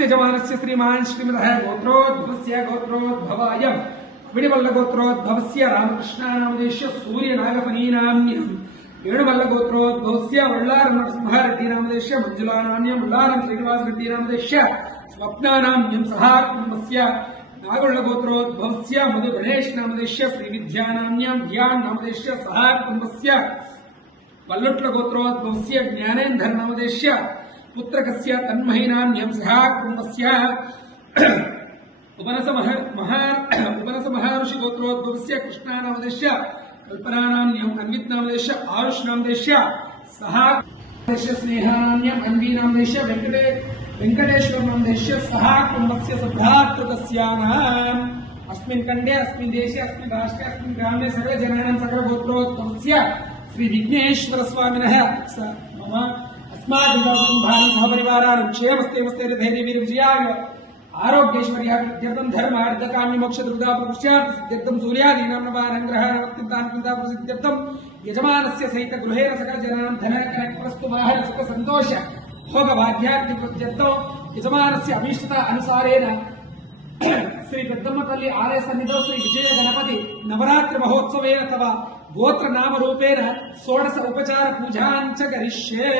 यजमानस्य श्रीमान् श्रीमदः गोत्रोद्भवस्य गोत्रोद्भवायं विडिवल्लगोत्रोद्भवस्य रामकृष्णानामदेश्य सूर्यनागफणीनाम्यं वेणुमल्लगोत्रोद्भवस्य वल्लारनरसिंहारेड्डिनामदेश्य मञ्जुलानाम्यं वल्लारं श्रीनिवासरेड्डिनामदेश्य स्वप्नानाम्यं सहा कुटुम्बस्य नागुल्लगोत्रोद्भवस्य मधुगणेशनामदेश्य श्रीविद्यानाम्यं ज्ञाननामदेश्य सहा कुटुम्बस्य वल्लुट्लगोत्रोद्भवस्य ज्ञानेन्द्रनामदेश्य पुत्रकस्य तन्महीनाम्यं सहा कुटुम्बस्य उपनस महर्षि गोत्रोद्भवस्य कृष्णानामदेश्य कल्पनानाम्यं अन्वितनामदेश्य आरुषनामदेश्य सहा स्नेहानाम्यं अन्वीनामदेश्य वेंकटेश्वरनामदेश्य सहा कुटुम्बस्य सभ्रातृकस्यानाम् अस्मिन् खण्डे अस्मिन् देशे अस्मिन् राष्ट्रे अस्मिन् ग्रामे सकल जनानां सकल गोत्रोद्भवस्य श्री विघ्नेश्वर स्वामिनः मम अस्माकं सहपरिवाराणां क्षेमस्तेमस्ते धैर्यवीर्यविजयाय आरोग्यैश्वर्यार्थं धर्मार्थकाम्य मोक्षदुर्गापुरुषार्थसिद्ध्यर्थं सूर्यादीनां नवानुग्रहार्थं यजमानस्य सहित गृहेण सकल जनानां धन कनकवस्तु वाहन सुख संतोष भोग भाग्यार्थं यजमानस्य अभीष्टता अनुसारेण श्री पेद्दम्म तल्ली आलय सन्निधौ श्री विजय गणपति नवरात्रि महोत्सवेन तव गोत्र नाम रूपेण षोडश उपचार पूजां च करिष्ये।